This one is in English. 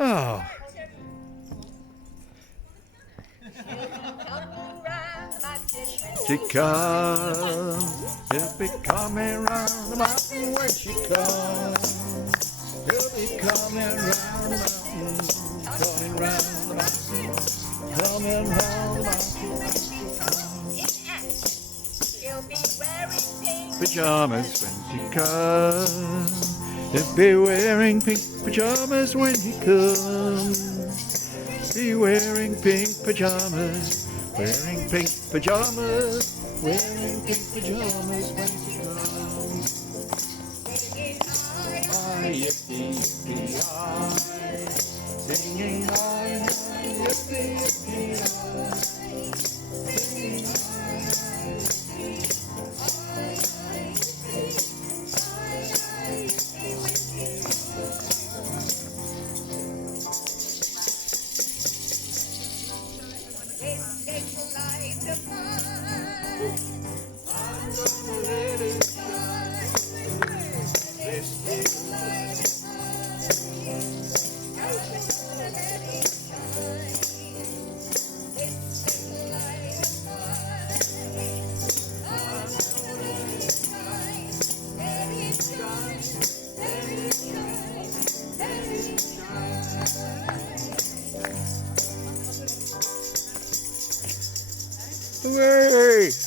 Oh. She comes, she'll be coming round the mountain when she comes. She'll be coming round the mountain, coming round the mountain, coming round the mountain. She'll be wearing pink pajamas when she comes. She'll be wearing pink pajamas when he comes. Be wearing pink pajamas, wearing pink pajamas, wearing pink pajamas when she comes. Aye, yippee, yippee, aye, singing aye, aye, yippee, yippee, aye, singing aye, aye, Hooray!